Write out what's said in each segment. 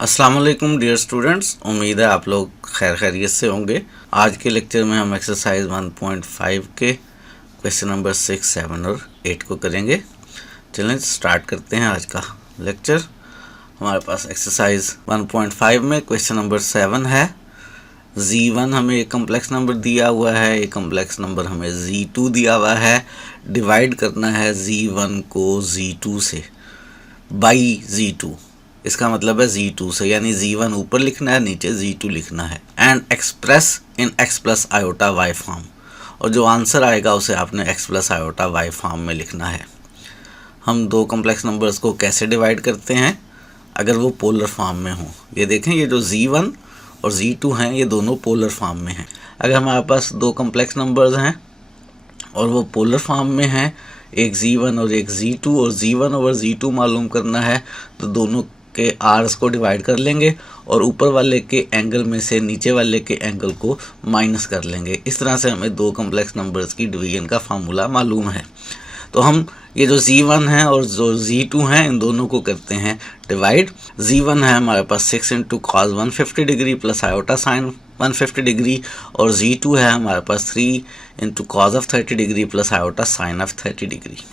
अस्सलाम वालेकुम dear students, उम्मीद है आप लोग खैरियत से होंगे। आज के लेक्चर में हम एक्सरसाइज 1.5 के क्वेश्चन नंबर 6, 7 और 8 को करेंगे। चलें स्टार्ट करते हैं आज का लेक्चर। हमारे पास एक्सरसाइज 1.5 में क्वेश्चन नंबर 7 है। Z1 हमें एक कम्प्लेक्स नंबर दिया हुआ है, एक कम्प्लेक्स नंबर हमें Z2 दिया हुआ है। डिवाइड करना है Z1 को Z2 से बाई Z2। इसका मतलब है Z2 से, यानी Z1 ऊपर लिखना है, नीचे Z2 लिखना है। And express in x plus iota y form, और जो आंसर आएगा उसे आपने x plus iota y form में लिखना है। हम दो कम्प्लेक्स नंबर्स को कैसे डिवाइड करते हैं अगर वो पोलर फॉर्म में हो। ये देखें, ये जो Z1 और Z2 हैं ये दोनों पोलर फॉर्म में हैं। अगर हमारे पास दो कम्प्लेक्स नंबर्स हैं और वो पोलर फॉर्म में हैं, एक Z1 और एक Z2, और Z1 ओवर Z2 मालूम करना है, तो दोनों के आर्स को डिवाइड कर लेंगे और ऊपर वाले के एंगल में से नीचे वाले के एंगल को माइनस कर लेंगे। इस तरह से हमें दो कम्प्लेक्स नंबर्स की डिवीजन का फार्मूला मालूम है। तो हम ये जो Z1 है और जो Z2 हैं इन दोनों को करते हैं डिवाइड। Z1 है हमारे पास 6 into cos 150 degree plus iota sign 150 degree, और Z2 है हमारे पास 3 into cos of 30 degree plus iota sine of 30 degree.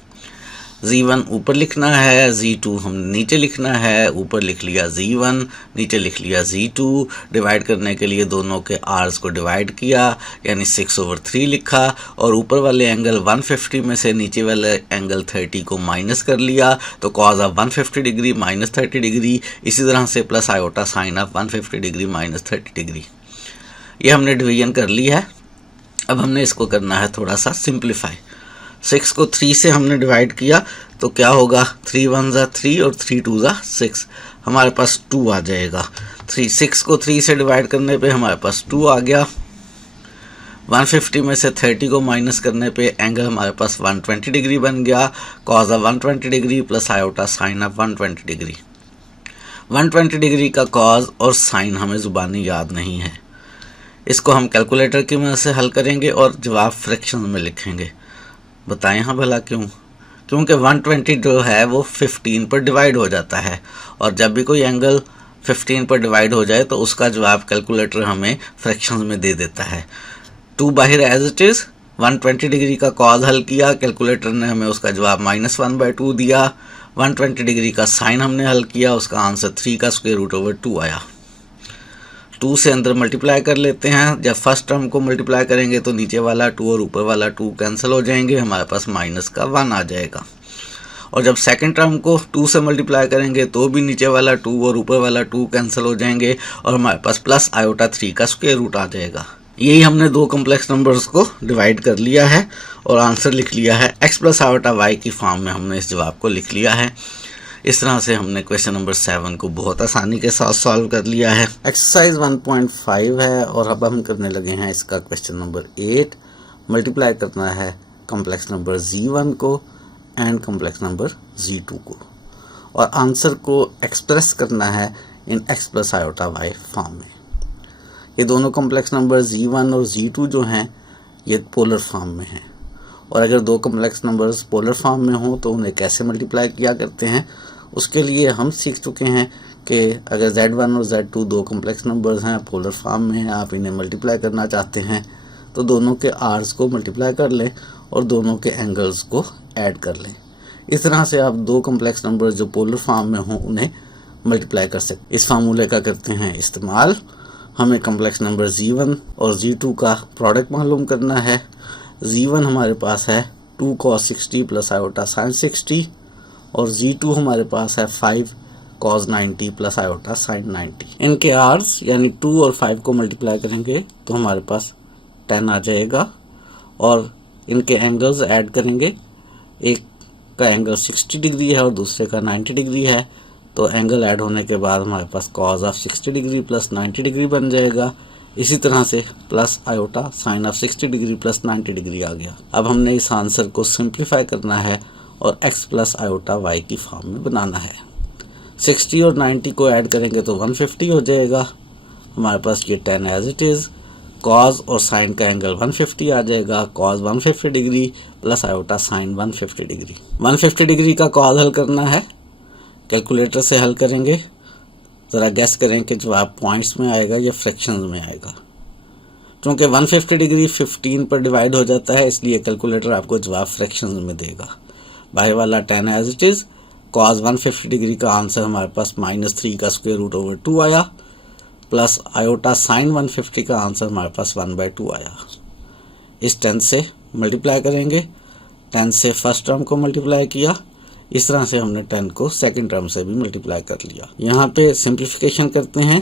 Z1 ऊपर लिखना है, Z2 हम नीचे लिखना है। ऊपर लिख लिया Z1, नीचे लिख लिया Z2। डिवाइड करने के लिए दोनों के आर्स को डिवाइड किया, यानी 6/3 लिखा, और ऊपर वाले एंगल 150 में से नीचे वाले एंगल 30 को माइनस कर लिया, तो cos of 150 degree minus 30 degree. इसी तरह से plus iota sine of 150 degree minus 30 degree. ये हमने डिवीजन कर ली है। अब हमने इसको करना है थोड़ा सा सिंप्लीफाई। 6 को 3 से हमने डिवाइड किया तो क्या होगा, 3 1 ज़ा 3 और 3 2 ज़ा 6, हमारे पास 2 आ जाएगा। 6 को 3 से डिवाइड करने पे हमारे पास 2 आ गया। 150 में से 30 को माइनस करने पे एंगल हमारे पास 120 डिग्री बन गया। Cos of 120 degree plus iota sine of 120 degree. 120 degree का कॉस और साइन हमें ज़ुबानी याद नहीं है, इसको हम कैलकुलेटर की मदद से हल करेंगे और जवाब फ्रैक्शन में लिखेंगे। बताएं हाँ भला क्यों? क्योंकि 120 जो है वो 15 पर डिवाइड हो जाता है, और जब भी कोई एंगल 15 पर डिवाइड हो जाए तो उसका जवाब कैलकुलेटर हमें फ्रैक्शंस में दे देता है। 2 बाहर एज इट इज़, 120 डिग्री का कॉस हल किया, कैलकुलेटर ने हमें उसका जवाब -1/2 दिया। 120 डिग्री का साइन हमने हल किया, उसका आंसर 3 का स्क्वायर रूट ओवर 2 आया। 2 से अंदर मल्टीप्लाई कर लेते हैं। जब फर्स्ट टर्म को मल्टीप्लाई करेंगे तो नीचे वाला 2 और ऊपर वाला 2 कैंसिल हो जाएंगे, हमारे पास माइनस का 1 आ जाएगा। और जब सेकंड टर्म को 2 से मल्टीप्लाई करेंगे तो भी नीचे वाला 2 और ऊपर वाला 2 कैंसिल हो जाएंगे, और हमारे पास प्लस आयोटा 3 का स्क्वायर रूट आ जाएगा। यही हमने दो कम्प्लेक्स नंबर्स को डिवाइड कर लिया है और आंसर लिख लिया है। x प्लस आयोटा y की फॉर्म में हमने इस जवाब को लिख लिया है। इस तरह से हमने क्वेश्चन नंबर 7 को बहुत आसानी के साथ सॉल्व कर लिया है। एक्सरसाइज 1.5 है और अब हम करने लगे हैं इसका क्वेश्चन नंबर 8। मल्टीप्लाई करना है कम्प्लेक्स नंबर Z1 को एंड कम्प्लेक्स नंबर Z2 को, और आंसर को एक्सप्रेस करना है इन x plus iota y form में। ये दोनों कम्प्लेक्स नंबर Z1 और Z2 जो हैं ये पोलर फॉर्म में हैं, और अगर दो कम्प्लेक्स नंबर्स पोलर फॉर्म में हों तो उन्हें कैसे मल्टीप्लाई किया करते हैं उसके लिए हम सीख चुके हैं कि अगर Z1 और Z2 दो कम्प्लेक्स नंबर्स हैं, पोलर फॉर्म में हैं, आप इन्हें मल्टीप्लाई करना चाहते हैं तो दोनों के आर्स को मल्टीप्लाई कर लें और दोनों के एंगल्स को ऐड कर लें। इस तरह से आप दो कम्प्लेक्स नंबर्स जो पोलर फॉर्म में हों उन्हें मल्टीप्लाई कर सकते। इस फार्मूले का करते हैं इस्तेमाल। हमें कम्प्लेक्स नंबर Z1 और Z2 का प्रोडक्ट मालूम करना है। Z1 हमारे पास है 2 cos 60 प्लस आयोटा साइन 60, और Z2 हमारे पास है 5 cos 90 प्लस आयोटा साइन 90। इनके आर्स यानी 2 और 5 को मल्टीप्लाई करेंगे तो हमारे पास 10 आ जाएगा, और इनके एंगल्स ऐड करेंगे। एक का एंगल 60 डिग्री है और दूसरे का 90 डिग्री है, तो एंगल ऐड होने के बाद हमारे पास cos of 60 degree plus 90 degree बन जाएगा। इसी तरह से plus iota sine of 60 degree plus 90 degree आ गया। अब हमने इस आंसर को सिंप्लीफाई करना है और x प्लस आयोटा y की फॉर्म में बनाना है। 60 और 90 को ऐड करेंगे तो 150 हो जाएगा। हमारे पास ये 10 एज इट इज़, कॉस और साइन का एंगल 150 आ जाएगा। Cos 150 degree plus iota sign 150 degree. 150 degree का कॉस हल करना है, कैलकुलेटर से हल करेंगे ज़रा गेस करें कि जवाब पॉइंट्स में आएगा या फ्रैक्शंस में आएगा। क्योंकि 150 डिग्री 15 पर डिवाइड हो जाता है, इसलिए कैलकुलेटर आपको जवाब फ्रैक्शंस में देगा। बाहर वाला 10 as it is. Cos 150 degree का आंसर हमारे पास -3 का स्क्वायर रूट ओवर 2 आया, प्लस आयोटा साइन 150 का आंसर हमारे पास 1/2 आया। इस 10 से मल्टीप्लाई करेंगे, 10 से फर्स्ट टर्म को मल्टीप्लाई किया, इस तरह से हमने 10 को सेकंड टर्म से भी मल्टीप्लाई कर लिया। यहाँ पे सिंप्लीफिकेशन करते हैं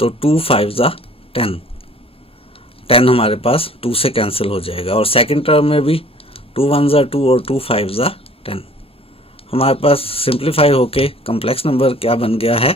तो 2 5 10, 10 हमारे पास 2 से कैंसिल हो जाएगा, और सेकंड टर्म में भी 2 1 2 और 2 5 10। हमारे पास सिंप्लीफाई होके कम्प्लेक्स नंबर क्या बन गया है,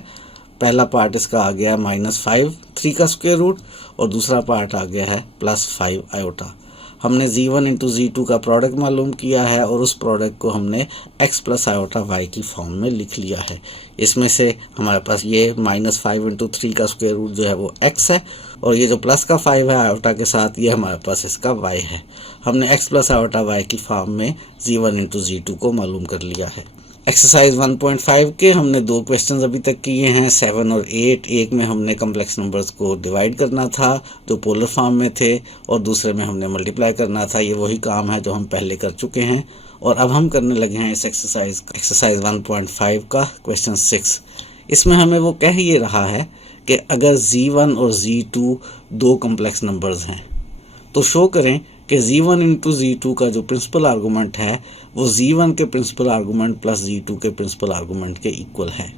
पहला पार्ट इसका आ गया है -5 3 का स्क्वायर रूट, और दूसरा पार्ट आ गया है +5 आयोटा। हमने z1 इंटू z2 का प्रोडक्ट मालूम किया है, और उस प्रोडक्ट को हमने x प्लस आयोटा y की फॉर्म में लिख लिया है। इसमें से हमारे पास ये -5 इंटू 3 का स्क्वायर रूट जो है वो x है, और ये जो प्लस का 5 है आयोटा के साथ, ये हमारे पास इसका y है। हमने x प्लस आयोटा y की फॉर्म में z1 इंटू z2 को मालूम कर लिया है। एक्सरसाइज 1.5 के हमने 2 क्वेश्चंस अभी तक किए हैं, 7 और 8। एक में हमने कम्प्लेक्स नंबर्स को डिवाइड करना था जो पोलर फॉर्म में थे, और दूसरे में हमने मल्टीप्लाई करना था। ये वही काम है जो हम पहले कर चुके हैं, और अब हम करने लगे हैं इस एक्सरसाइज 1.5 का क्वेश्चन 6। इसमें हमें वो कह ये रहा है कि अगर z1 और z2 दो कम्प्लेक्स नंबर्स हैं तो शो करें कि z1 इंटू z2 का जो प्रिंसिपल आर्गूमेंट है वो z1 के प्रिंसिपल आर्गूमेंट प्लस z2 के प्रिंसिपल आर्गूमेंट के इक्वल है,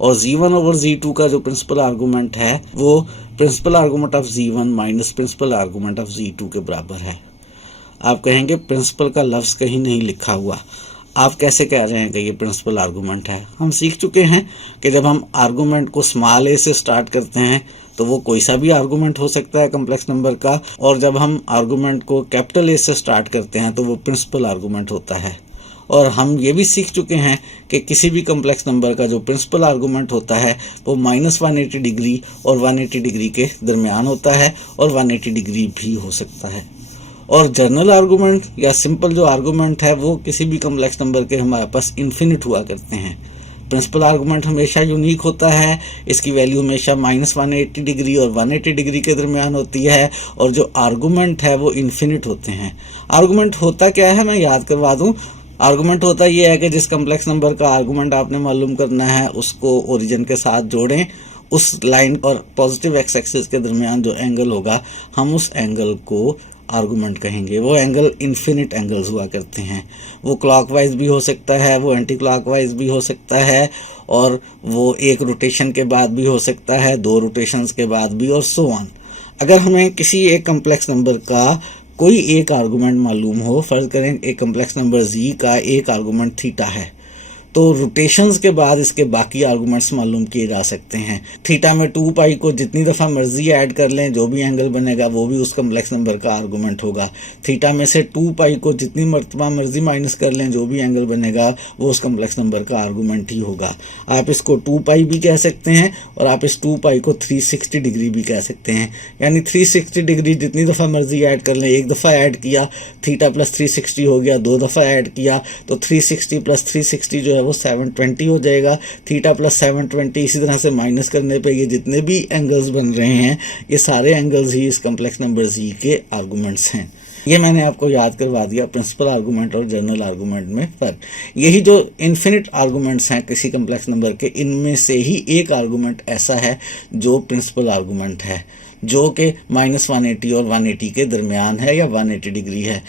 और z1 ओवर z2 का जो प्रिंसिपल आर्गूमेंट है वो principal argument of z1 minus principal argument of z2 के बराबर है। आप कहेंगे प्रिंसिपल का लफ्ज़ कहीं नहीं लिखा हुआ, आप कैसे कह रहे हैं कि ये प्रिंसिपल आर्गूमेंट है? हम सीख चुके हैं कि जब हम आर्गूमेंट को स्मॉल ए से स्टार्ट करते हैं तो वो कोई सा भी आर्गूमेंट हो सकता है कम्प्लेक्स नंबर का, और जब हम आर्गूमेंट को कैपिटल ए से स्टार्ट करते हैं तो वो प्रिंसिपल आर्गूमेंट होता है। और हम ये भी सीख चुके हैं कि किसी भी कम्प्लेक्स नंबर का जो प्रिंसिपल आर्गूमेंट होता है वो -180 डिग्री और 180 डिग्री के दरमियान होता है, और 180 डिग्री भी हो सकता है। और जर्नल आर्गूमेंट या सिंपल जो आर्गूमेंट है वो किसी भी कम्प्लेक्स नंबर के हमारे पास इन्फिनिट हुआ करते हैं। प्रिंसिपल आर्गूमेंट हमेशा यूनिक होता है, इसकी वैल्यू हमेशा -180 डिग्री और 180 डिग्री के दरमियान होती है, और जो आर्गूमेंट है वो इन्फिनिट होते हैं। आर्गूमेंट होता क्या है मैं याद करवा दूं, आर्गूमेंट होता ये है कि जिस कम्प्लेक्स नंबर का आर्गूमेंट आपने मालूम करना है उसको ओरिजिन के साथ जोड़ें, उस लाइन और पॉजिटिव एक्स एक्सिस के दरमियान जो एंगल होगा हम उस एंगल को आर्गूमेंट कहेंगे। वो एंगल इन्फिनिट एंगल्स हुआ करते हैं, वो क्लॉकवाइज भी हो सकता है, वो एंटी क्लॉकवाइज भी हो सकता है, और वो एक रोटेशन के बाद भी हो सकता है, 2 रोटेशंस के बाद भी, और सो ऑन। अगर हमें किसी एक कम्प्लेक्स नंबर का कोई एक आर्गूमेंट मालूम हो, फर्ज करें एक कम्प्लेक्स नंबर z का एक आर्गूमेंट थीटा है, तो रोटेशंस के बाद इसके बाकी आर्गूमेंट्स मालूम किए जा सकते हैं। थीटा में 2 पाई को जितनी दफ़ा मर्जी ऐड कर लें, जो भी एंगल बनेगा वो भी उस कम्प्लेक्स नंबर का आर्गूमेंट होगा। थीटा में से 2 पाई को जितनी मरतबा मर्जी माइनस कर लें, जो भी एंगल बनेगा वो उस कम्प्लेक्स नंबर का आर्गूमेंट ही होगा। आप इसको 2 पाई भी कह सकते हैं, और आप इस 2 पाई को 360 डिग्री भी कह सकते हैं। यानी 360 डिग्री जितनी दफ़ा मर्जी ऐड कर लें, एक दफ़ा ऐड किया थीटा प्लस 360 हो गया, 2 दफ़ा ऐड किया तो 360 प्लस 360 जो है वो 720 हो जाएगा। थीटा प्लस 720, इसी तरह से माइनस करने पे ये जितने भी एंगल्स बन रहे हैं ये सारे एंगल्स ही इस कम्प्लेक्स नंबर z के आर्गूमेंट्स हैं। ये मैंने आपको याद करवा दिया प्रिंसिपल आर्गूमेंट और जनरल आर्गूमेंट में फ़र्क। यही जो इन्फिनिट आर्गूमेंट्स हैं किसी कम्प्लेक्स नंबर के, इनमें से ही एक आर्गूमेंट ऐसा है जो प्रिंसिपल आर्गूमेंट है, जो कि -180 और 180 के दरमियान है या 180 डिग्री है।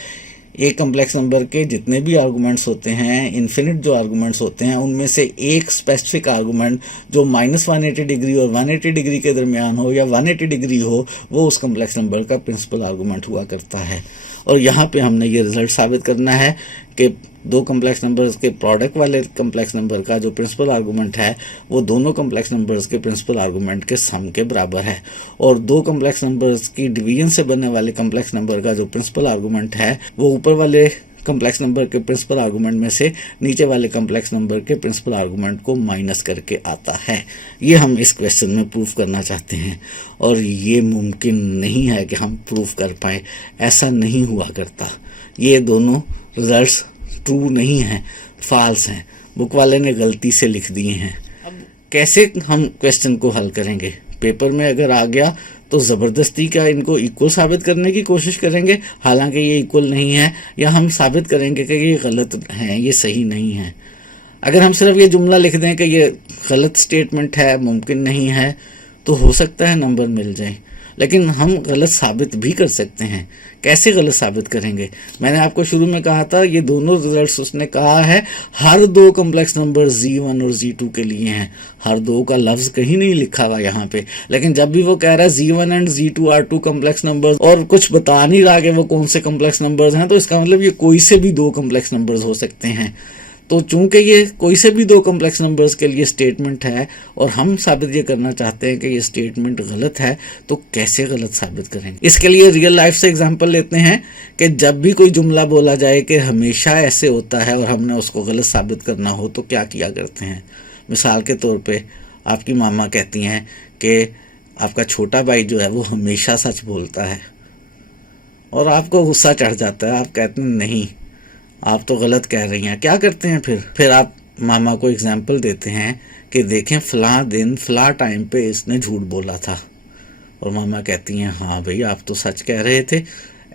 एक कम्प्लेक्स नंबर के जितने भी आर्गूमेंट्स होते हैं, इन्फिनिट जो आर्गूमेंट्स होते हैं, उनमें से एक स्पेसिफिक आर्गूमेंट जो -180 डिग्री और 180 डिग्री के दरमियान हो या 180 डिग्री हो, वो उस कम्प्लेक्स नंबर का प्रिंसिपल आर्गूमेंट हुआ करता है। और यहाँ पे हमने ये रिज़ल्ट साबित करना है कि दो कम्प्लेक्स नंबर्स के प्रोडक्ट वाले कम्प्लेक्स नंबर का जो प्रिंसिपल आर्गूमेंट है वो दोनों कम्प्लेक्स नंबर्स के प्रिंसिपल आर्गूमेंट के सम के बराबर है, और दो कम्प्लेक्स नंबर्स की डिवीजन से बनने वाले कम्प्लेक्स नंबर का जो प्रिंसिपल आर्गूमेंट है वो ऊपर वाले कम्प्लेक्स नंबर के प्रिंसिपल आर्गूमेंट में से नीचे वाले कम्प्लेक्स नंबर के प्रिंसिपल आर्गूमेंट को माइनस करके आता है। ये हम इस क्वेश्चन में प्रूफ करना चाहते हैं, और ये मुमकिन नहीं है कि हम प्रूफ कर पाए, ऐसा नहीं हुआ करता। ये दोनों रिजल्ट्स ट्रू नहीं हैं, फॉल्स हैं, बुक वाले ने गलती से लिख दिए हैं। अब कैसे हम क्वेश्चन को हल करेंगे? पेपर में अगर आ गया तो ज़बरदस्ती का इनको इक्वल साबित करने की कोशिश करेंगे, हालांकि ये इक्वल नहीं है, या हम साबित करेंगे कि ये गलत हैं, ये सही नहीं है। अगर हम सिर्फ ये जुमला लिख दें कि ये गलत स्टेटमेंट है, मुमकिन नहीं है, तो हो सकता है नंबर मिल जाए, लेकिन हम गलत साबित भी कर सकते हैं। कैसे गलत साबित करेंगे? मैंने आपको शुरू में कहा था ये दोनों रिजल्ट्स उसने कहा है हर दो कम्प्लेक्स नंबर Z1 और Z2 के लिए हैं। हर दो का लफ्ज़ कहीं नहीं लिखा हुआ यहाँ पे, लेकिन जब भी वो कह रहा है Z1 and Z2 are two complex numbers और कुछ बता नहीं रहा कि वो कौन से कम्प्लेक्स नंबर्स हैं, तो इसका मतलब ये कोई से भी दो कम्प्लेक्स नंबर्स हो सकते हैं। तो चूंकि ये कोई से भी दो कम्प्लेक्स नंबर्स के लिए स्टेटमेंट है और हम साबित ये करना चाहते हैं कि ये स्टेटमेंट गलत है, तो कैसे गलत साबित करेंगे? इसके लिए रियल लाइफ से एग्जांपल लेते हैं कि जब भी कोई जुमला बोला जाए कि हमेशा ऐसे होता है और हमने उसको गलत साबित करना हो तो क्या किया करते हैं। मिसाल के तौर पे आपकी मामा कहती हैं कि आपका छोटा भाई जो है वो हमेशा सच बोलता है, और आपको गुस्सा चढ़ जाता है। आप कहते हैं नहीं, आप तो गलत कह रही हैं। क्या करते हैं फिर आप मामा को एग्जाम्पल देते हैं कि देखें फ़लाँ दिन फ़लाँ टाइम पे इसने झूठ बोला था, और मामा कहती हैं हाँ भाई आप तो सच कह रहे थे,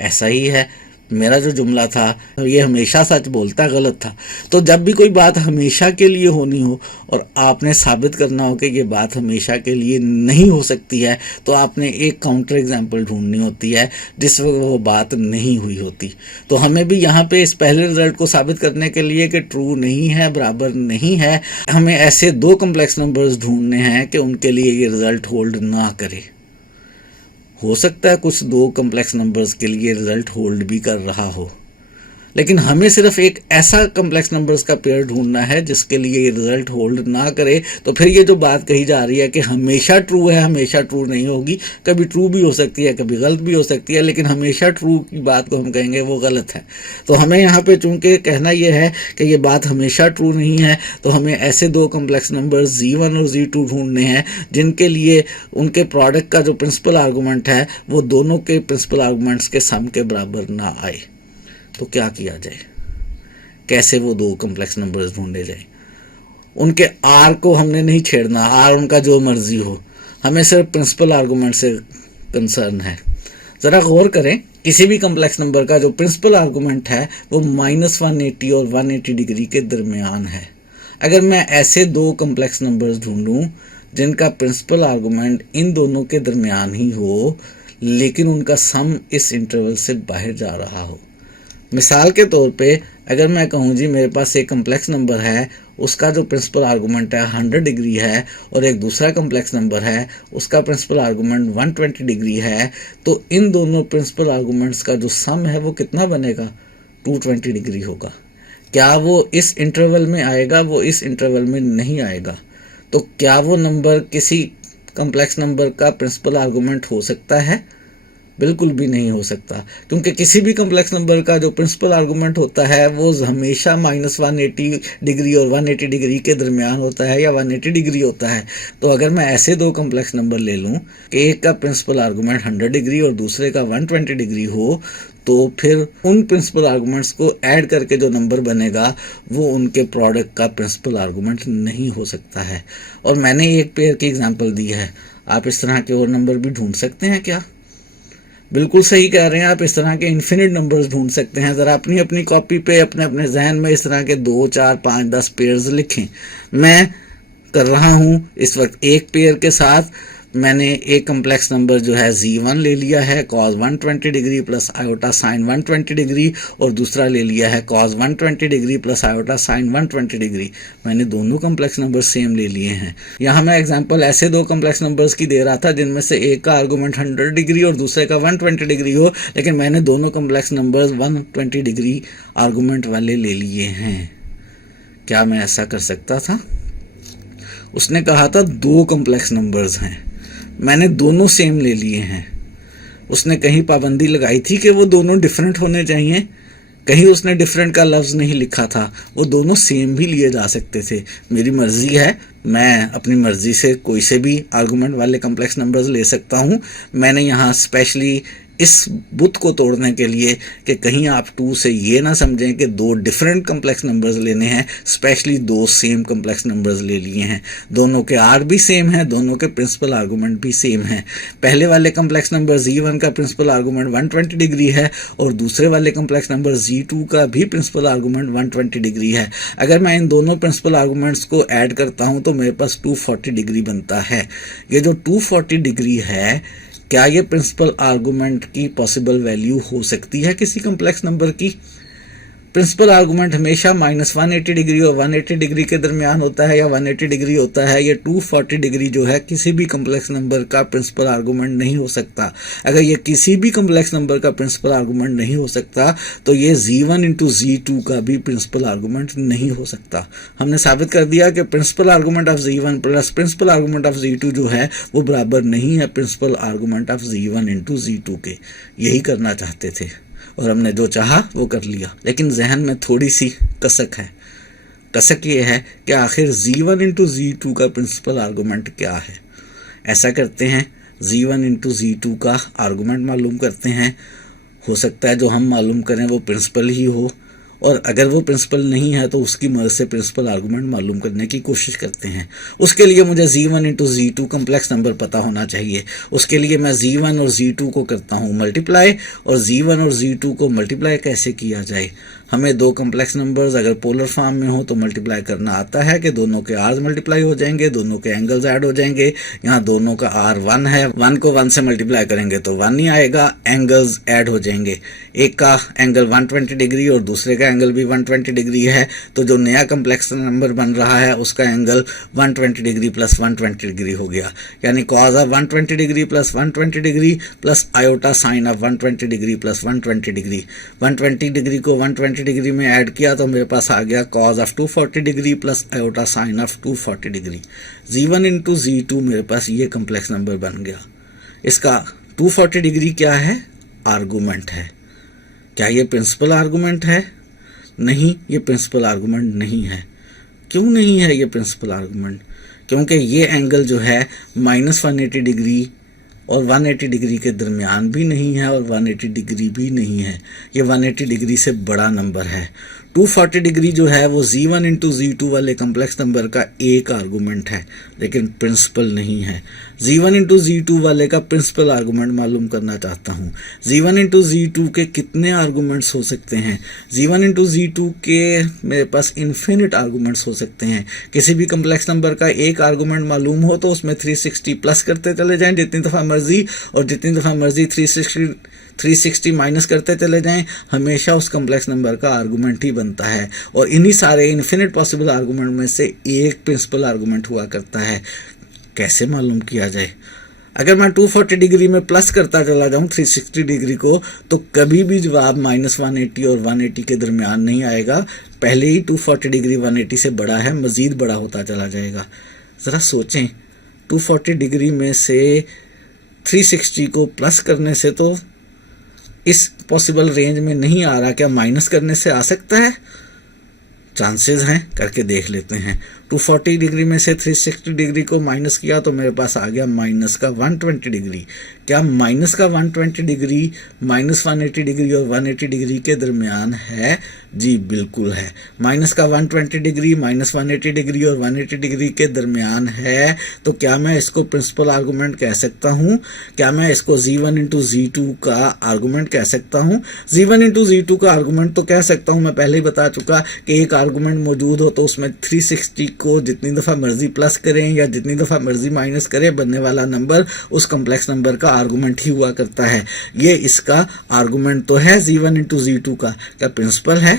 ऐसा ही है, मेरा जो जुमला था ये हमेशा सच बोलता गलत था। तो जब भी कोई बात हमेशा के लिए होनी हो और आपने साबित करना हो कि ये बात हमेशा के लिए नहीं हो सकती है, तो आपने एक काउंटर एग्जाम्पल ढूंढनी होती है जिस वक्त वो बात नहीं हुई होती। तो हमें भी यहाँ पे इस पहले रिजल्ट को साबित करने के लिए कि ट्रू नहीं है, बराबर नहीं है, हमें ऐसे दो कम्प्लेक्स नंबर्स ढूंढने हैं कि उनके लिए ये रिजल्ट होल्ड ना करे। हो सकता है कुछ दो कम्प्लेक्स नंबर्स के लिए रिजल्ट होल्ड भी कर रहा हो, लेकिन हमें सिर्फ एक ऐसा कम्प्लेक्स नंबर्स का पेयर ढूंढना है जिसके लिए ये रिजल्ट होल्ड ना करे। तो फिर ये जो बात कही जा रही है कि हमेशा ट्रू है, हमेशा ट्रू नहीं होगी, कभी ट्रू भी हो सकती है, कभी गलत भी हो सकती है, लेकिन हमेशा ट्रू की बात को हम कहेंगे वो गलत है। तो हमें यहाँ पे चूंकि कहना ये है कि ये बात हमेशा ट्रू नहीं है, तो हमें ऐसे दो कम्प्लेक्स नंबर्स Z1 और Z2 ढूंढने हैं जिनके लिए उनके प्रोडक्ट का जो प्रिंसिपल आर्गूमेंट है वो दोनों के प्रिंसिपल आर्गूमेंट्स के सम के बराबर ना आए। तो क्या किया जाए? कैसे वो दो कम्प्लेक्स नंबर्स ढूंढे जाए? उनके आर को हमने नहीं छेड़ना, आर उनका जो मर्जी हो, हमें सिर्फ प्रिंसिपल आर्गूमेंट से कंसर्न है। ज़रा गौर करें, किसी भी कम्प्लेक्स नंबर का जो प्रिंसिपल आर्गूमेंट है वो -180 और 180 डिग्री के दरमियान है। अगर मैं ऐसे दो कम्प्लेक्स नंबर्स ढूंढूं जिनका प्रिंसिपल आर्गूमेंट इन दोनों के दरमियान ही हो, लेकिन उनका सम इस इंटरवल से बाहर जा रहा हो। मिसाल के तौर पे अगर मैं कहूँ जी मेरे पास एक कम्प्लेक्स नंबर है, उसका जो प्रिंसिपल आर्गूमेंट है 100 डिग्री है, और एक दूसरा कम्प्लेक्स नंबर है उसका प्रिंसिपल आर्गूमेंट 120 डिग्री है, तो इन दोनों प्रिंसिपल आर्गूमेंट्स का जो सम है वो कितना बनेगा? 220 डिग्री होगा। क्या वो इस इंटरवल में आएगा? वो इस इंटरवल में नहीं आएगा। तो क्या वो नंबर किसी कम्प्लेक्स नंबर का प्रिंसिपल आर्गूमेंट हो सकता है? बिल्कुल भी नहीं हो सकता, क्योंकि किसी भी कम्प्लेक्स नंबर का जो प्रिंसिपल आर्गूमेंट होता है वो हमेशा -180 डिग्री और 180 डिग्री के दरमियान होता है, या 180 डिग्री होता है। तो अगर मैं ऐसे दो कम्प्लेक्स नंबर ले लूँ कि एक का प्रिंसिपल आर्गूमेंट 100 डिग्री और दूसरे का 120 डिग्री हो, तो फिर उन प्रिंसिपल आर्गूमेंट्स को ऐड करके जो नंबर बनेगा वो उनके प्रोडक्ट का प्रिंसिपल आर्गूमेंट नहीं हो सकता है। और मैंने एक पेयर की एग्जांपल दी है, आप इस तरह के और नंबर भी ढूंढ सकते हैं क्या? बिल्कुल सही कह रहे हैं, आप इस तरह के इन्फिनिट नंबर्स ढूंढ सकते हैं। ज़रा अपनी अपनी कॉपी पे अपने अपने जहन में इस तरह के 2, 4, 5, 10 पेयर्स लिखें। मैं कर रहा हूँ इस वक्त एक पेयर के साथ मैंने एक कम्प्लेक्स नंबर जो है Z1 ले लिया है cos 120 degree plus iota sign 120 degree, और दूसरा ले लिया है cos 120 degree plus iota sign 120 degree. मैंने दोनों कम्प्लेक्स नंबर सेम ले लिए हैं। यहाँ मैं एग्जांपल ऐसे दो कम्प्लेक्स नंबर्स की दे रहा था जिनमें से एक का आर्गूमेंट 100 डिग्री और दूसरे का 120 डिग्री हो, लेकिन मैंने दोनों कम्प्लेक्स नंबर्स 120 डिग्री आर्गूमेंट वाले ले लिए हैं। क्या मैं ऐसा कर सकता था? उसने कहा था दो कम्प्लेक्स नंबर्स हैं, मैंने दोनों सेम ले लिए हैं। उसने कहीं पाबंदी लगाई थी कि वो दोनों डिफरेंट होने चाहिए, कहीं उसने डिफरेंट का लफ्ज़ नहीं लिखा था, वो दोनों सेम भी लिए जा सकते थे। मेरी मर्ज़ी है, मैं अपनी मर्ज़ी से कोई से भी आर्गूमेंट वाले कम्प्लेक्स नंबर्स ले सकता हूँ। मैंने यहाँ स्पेशली इस बुत को तोड़ने के लिए कि कहीं आप 2 से ये ना समझें कि दो डिफरेंट कम्प्लेक्स नंबर्स लेने हैं, स्पेशली दो सेम कम्प्लेक्स नंबर्स ले लिए हैं, दोनों के आर भी सेम हैं, दोनों के प्रिंसिपल आर्गूमेंट भी सेम हैं। पहले वाले कम्प्लेक्स नंबर Z1 का प्रिंसिपल आर्गूमेंट 120 डिग्री है और दूसरे वाले कम्प्लेक्स नंबर Z2 का भी प्रिंसिपल आर्गूमेंट 120 डिग्री है। अगर मैं इन दोनों प्रिंसिपल आर्गूमेंट्स को ऐड करता हूँ तो मेरे पास 240 डिग्री बनता है। ये जो 240 डिग्री है, क्या ये प्रिंसिपल आर्गूमेंट की पॉसिबल वैल्यू हो सकती है किसी कम्प्लेक्स नंबर की? प्रिंसिपल आर्गूमेंट हमेशा -180 डिग्री और 180 डिग्री के दरमियान होता है या 180 डिग्री होता है। ये 240 डिग्री जो है किसी भी कम्प्लेक्स नंबर का प्रिंसिपल आर्गूमेंट नहीं हो सकता। अगर ये किसी भी कम्प्लेक्स नंबर का प्रिंसिपल आर्गूमेंट नहीं हो सकता तो ये Z1 इंटू Z2 का भी प्रिंसिपल आर्गूमेंट नहीं हो सकता। हमने साबित कर दिया कि principal argument of Z1 plus principal argument of Z2 जो है वो बराबर नहीं है principal argument of Z1 into Z2 के। यही करना चाहते थे और हमने जो चाहा वो कर लिया। लेकिन जहन में थोड़ी सी कसक है। कसक ये है कि आखिर Z1 इंटू Z2 का प्रिंसिपल आर्गूमेंट क्या है। ऐसा करते हैं, Z1 इंटू Z2 का आर्गूमेंट मालूम करते हैं। हो सकता है जो हम मालूम करें वो प्रिंसिपल ही हो, और अगर वो प्रिंसिपल नहीं है तो उसकी मदद से प्रिंसिपल आर्गूमेंट मालूम करने की कोशिश करते हैं। उसके लिए मुझे Z1 into Z2 complex number पता होना चाहिए। उसके लिए मैं Z1 और Z2 को करता हूँ मल्टीप्लाई, और Z1 और Z2 को मल्टीप्लाई कैसे किया जाए। हमें दो कम्प्लेक्स नंबर्स अगर पोलर फॉर्म में हो तो मल्टीप्लाई करना आता है कि दोनों के आर्स मल्टीप्लाई हो जाएंगे, दोनों के एंगल्स ऐड हो जाएंगे। यहाँ दोनों का आर 1 है, 1 को 1 से मल्टीप्लाई करेंगे तो 1 ही आएगा, एंगल्स ऐड हो जाएंगे। एक का एंगल 120 डिग्री और दूसरे का एंगल भी 120 डिग्री है, तो जो नया कम्प्लेक्स नंबर बन रहा है उसका एंगल 120 डिग्री प्लस 120 डिग्री हो गया। यानी cause of 120 degree plus 120 degree plus iota sine of 120 degree plus 120 degree. 120 degree को 120 डिग्री में ऐड किया तो मेरे पास आ गया cause of 240 degree plus iota sine of 240 degree. Z1 into Z2 मेरे पास ये कम्प्लेक्स नंबर बन गया। इसका 240 डिग्री क्या है? आर्गूमेंट है। क्या ये प्रिंसिपल आर्गूमेंट है? नहीं, ये प्रिंसिपल आर्गूमेंट नहीं है। क्यों नहीं है ये प्रिंसिपल आर्गूमेंट? क्योंकि ये एंगल जो है -180 डिग्री और 180 डिग्री के दरमियान भी नहीं है और 180 डिग्री भी नहीं है। ये 180 डिग्री से बड़ा नंबर है। 240 डिग्री जो है वो Z1 इंटू Z2 वाले कम्प्लेक्स नंबर का एक आर्गूमेंट है, लेकिन प्रिंसिपल नहीं है। Z1 इंटू Z2 वाले का प्रिंसिपल आर्गूमेंट मालूम करना चाहता हूँ। Z1 इंटू Z2 के कितने आर्गूमेंट्स हो सकते हैं? Z1 इंटू Z2 के मेरे पास इन्फिनिट आर्गूमेंट्स हो सकते हैं। किसी भी कम्प्लेक्स नंबर का एक आर्गूमेंट मालूम हो तो उसमें 360 प्लस करते चले जाएं जितनी दफ़ा मर्जी, और जितनी दफ़ा मर्जी 360 माइनस करते चले जाएं, हमेशा उस कम्प्लेक्स नंबर का आर्गूमेंट ही बनता है। और इन्हीं सारे इन्फिनिट पॉसिबल आर्गूमेंट में से एक प्रिंसिपल आर्गूमेंट हुआ करता है। कैसे मालूम किया जाए? अगर मैं 240 डिग्री में प्लस करता चला जाऊं 360 डिग्री को, तो कभी भी जवाब -180 और 180 के दरमियान नहीं आएगा। पहले ही 240 डिग्री 180 से बड़ा है, मज़ीद बड़ा होता चला जाएगा। ज़रा सोचें, 240 डिग्री में से 360 को प्लस करने से तो इस पॉसिबल रेंज में नहीं आ रहा, क्या माइनस करने से आ सकता है? चांसेस हैं, करके देख लेते हैं। 240 डिग्री में से 360 डिग्री को माइनस किया तो मेरे पास आ गया माइनस का 120 डिग्री। क्या माइनस का 120 डिग्री -180 डिग्री और 180 डिग्री के दरमियान है? जी बिल्कुल है। माइनस का 120 डिग्री -180 डिग्री और 180 डिग्री के दरमियान है, तो क्या मैं इसको प्रिंसिपल आर्गूमेंट कह सकता हूँ? क्या मैं इसको Z1 इंटू Z2 का आर्गूमेंट कह सकता हूँ? Z1 इंटू Z2 का आर्गूमेंट तो कह सकता हूँ। मैं पहले ही बता चुका कि एक आर्गूमेंट मौजूद हो तो उसमें 360 को जितनी दफ़ा मर्जी प्लस करें या जितनी दफ़ा मर्जी माइनस करें, बनने वाला नंबर उस कम्प्लेक्स नंबर का आर्गूमेंट ही हुआ करता है। ये इसका आर्गूमेंट तो है Z1 इंटू Z2 का। क्या प्रिंसिपल है?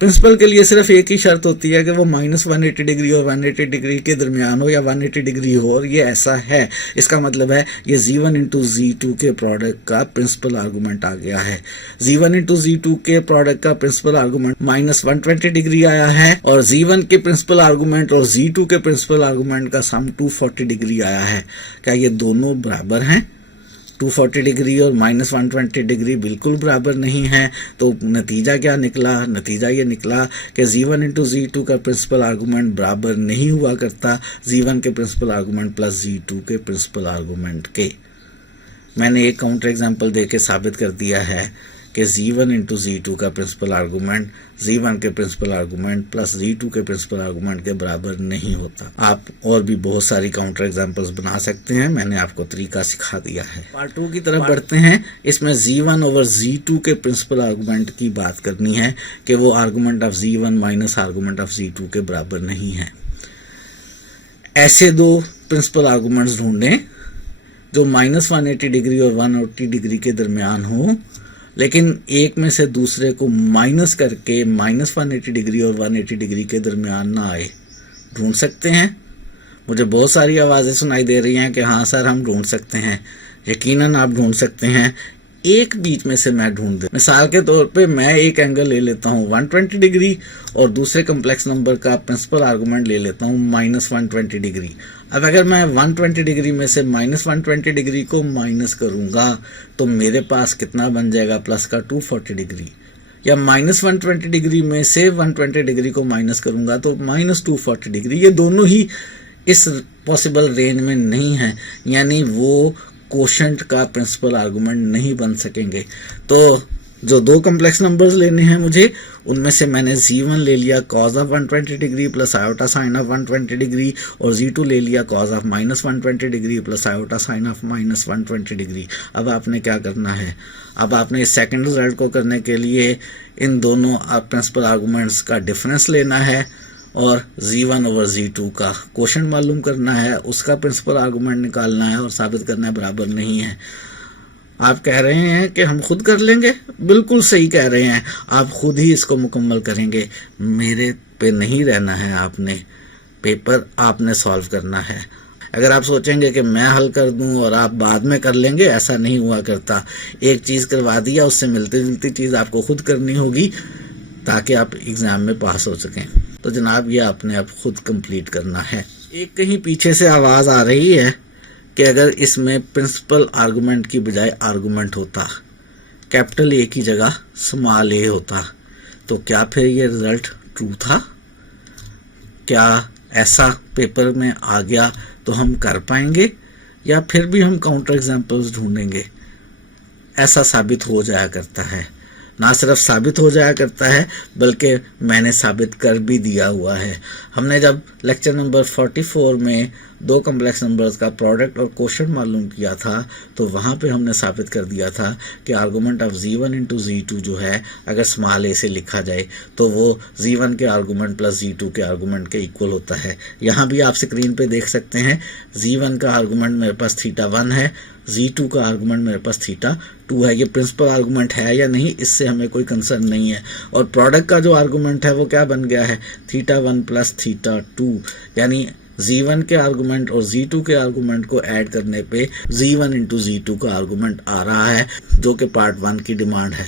प्रिंसिपल के लिए सिर्फ एक ही शर्त होती है कि वो -180 डिग्री और 180 डिग्री के दरमियान हो या 180 डिग्री हो, और ये ऐसा है। इसका मतलब है ये Z1 इंटू Z2 के प्रोडक्ट का प्रिंसिपल आर्गूमेंट आ गया है। Z1 इंटू Z2 के प्रोडक्ट का प्रिंसिपल आर्गूमेंट -120 डिग्री आया है, और Z1 के प्रिंसिपल आर्गूमेंट और Z2 के प्रिंसिपल आर्गूमेंट का सम 240 डिग्री आया है। क्या ये दोनों बराबर हैं? 240 डिग्री और -120 डिग्री बिल्कुल बराबर नहीं है। तो नतीजा क्या निकला? नतीजा ये निकला कि Z1 इंटू Z2 का प्रिंसिपल आर्गूमेंट बराबर नहीं हुआ करता Z1 के प्रिंसिपल आर्गूमेंट प्लस Z2 के प्रिंसिपल आर्गूमेंट के। मैंने एक काउंटर एग्जांपल देके साबित कर दिया है कि Z1 इंटू Z2 का प्रिंसिपल आर्गूमेंट Z1 के प्रिंसिपल आर्गूमेंट प्लस Z2 के प्रिंसिपल आर्गूमेंट के बराबर नहीं होता। आप और भी बहुत सारी काउंटर एग्जांपल्स बना सकते हैं, मैंने आपको तरीका सिखा दिया है। पार्ट 2 की तरफ बढ़ते हैं। इसमें Z1 ओवर Z2 के प्रिंसिपल आर्गूमेंट की बात करनी है कि वो argument of Z1 minus argument of Z2 के बराबर नहीं है। ऐसे दो प्रिंसिपल आर्गूमेंट्स ढूंढें जो माइनस 180 डिग्री और 180 डिग्री के दरमियान हो, लेकिन एक में से दूसरे को माइनस करके माइनस 180 डिग्री और 180 डिग्री के दरमियान ना आए। ढूंढ सकते हैं? मुझे बहुत सारी आवाज़ें सुनाई दे रही हैं कि हाँ सर हम ढूंढ सकते हैं। यकीनन आप ढूंढ सकते हैं। एक बीच में से मैं ढूंढ दूँ। मिसाल के तौर पे मैं एक एंगल ले लेता हूँ 120 डिग्री और दूसरे कम्प्लेक्स नंबर का प्रिंसिपल आर्गूमेंट ले लेता हूँ माइनस 120 डिग्री। अब अगर मैं 120 डिग्री में से माइनस 120 डिग्री को माइनस करूँगा तो मेरे पास कितना बन जाएगा, प्लस का 240 डिग्री। या माइनस 120 डिग्री में से 120 डिग्री को माइनस करूँगा तो माइनस 240 डिग्री। ये दोनों ही इस पॉसिबल रेंज में नहीं है, यानी वो कोशेंट का प्रिंसिपल आर्गूमेंट नहीं बन सकेंगे। तो जो दो कम्प्लेक्स नंबर्स लेने हैं मुझे, उनमें से मैंने Z1 ले लिया cos of 120 degree plus iota sine of 120 degree और Z2 ले लिया cos of minus 120 degree plus iota sine of minus 120 degree. अब आपने क्या करना है? अब आपने इस सेकंड रिजल्ट को करने के लिए इन दोनों प्रिंसिपल आर्गूमेंट्स का डिफरेंस लेना है और Z1 ओवर Z2 का कोशेंट मालूम करना है, उसका प्रिंसिपल आर्गूमेंट निकालना है और साबित करना है बराबर नहीं है। आप कह रहे हैं कि हम खुद कर लेंगे, बिल्कुल सही कह रहे हैं, आप खुद ही इसको मुकम्मल करेंगे। मेरे पे नहीं रहना है, आपने पेपर आपने सॉल्व करना है। अगर आप सोचेंगे कि मैं हल कर दूं और आप बाद में कर लेंगे, ऐसा नहीं हुआ करता। एक चीज़ करवा दिया, उससे मिलती जुलती चीज़ आपको खुद करनी होगी ताकि आप एग्ज़ाम में पास हो सकें। तो जनाब ये आपने अब खुद कंप्लीट करना है। एक कहीं पीछे से आवाज़ आ रही है कि अगर इसमें प्रिंसिपल आर्गूमेंट की बजाय आर्गूमेंट होता, कैपिटल ए की जगह स्मॉल ए होता, तो क्या फिर ये रिज़ल्ट ट्रू था? क्या ऐसा पेपर में आ गया तो हम कर पाएंगे, या फिर भी हम काउंटर एग्जाम्पल्स ढूंढेंगे? ऐसा साबित हो जाया करता है। ना सिर्फ साबित हो जाया करता है बल्कि मैंने साबित कर भी दिया हुआ है। हमने जब लेक्चर नंबर 44 में दो कम्प्लेक्स नंबर्स का प्रोडक्ट और कोशेंट मालूम किया था तो वहाँ पे हमने साबित कर दिया था कि argument of Z1 into Z2 जो है अगर स्मॉल ए से लिखा जाए तो वो Z1 के आर्गूमेंट प्लस Z2 के आर्गूमेंट के इक्वल होता है। यहाँ भी आप स्क्रीन पे देख सकते हैं Z1 का आर्गूमेंट मेरे पास θ1 है, Z2 का आर्गूमेंट मेरे पास θ2 है। ये प्रिंसिपल आर्गूमेंट है या नहीं, इससे हमें कोई कंसर्न नहीं है। और प्रोडक्ट का जो आर्गूमेंट है वो क्या बन गया है, θ1 प्लस θ2, यानी Z1 के आर्गूमेंट और Z2 के आर्गूमेंट को ऐड करने पे Z1 इंटू Z2 का आर्गूमेंट आ रहा है, जो कि पार्ट 1 की डिमांड है।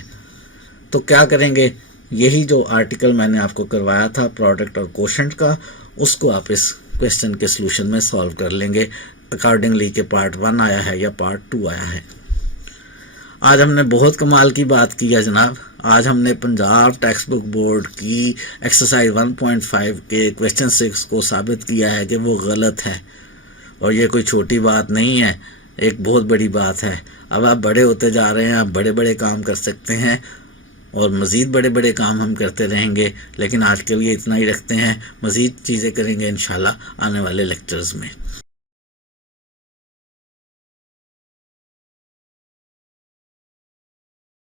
तो क्या करेंगे, यही जो आर्टिकल मैंने आपको करवाया था प्रोडक्ट और कोशेंट का, उसको आप इस क्वेश्चन के सॉल्यूशन में सॉल्व कर लेंगे अकॉर्डिंगली कि पार्ट 1 आया है या पार्ट 2 आया है। आज हमने बहुत कमाल की बात की है जनाब। आज हमने पंजाब टेक्स्ट बुक बोर्ड की एक्सरसाइज 1.5 के क्वेश्चन 6 को साबित किया है कि वो गलत है, और ये कोई छोटी बात नहीं है, एक बहुत बड़ी बात है। अब आप बड़े होते जा रहे हैं, आप बड़े बड़े काम कर सकते हैं और मज़ीद बड़े बड़े काम हम करते रहेंगे, लेकिन आज के लिए इतना ही रखते हैं। मज़ीद चीज़ें करेंगे इंशाल्लाह आने वाले लेक्चर्स में।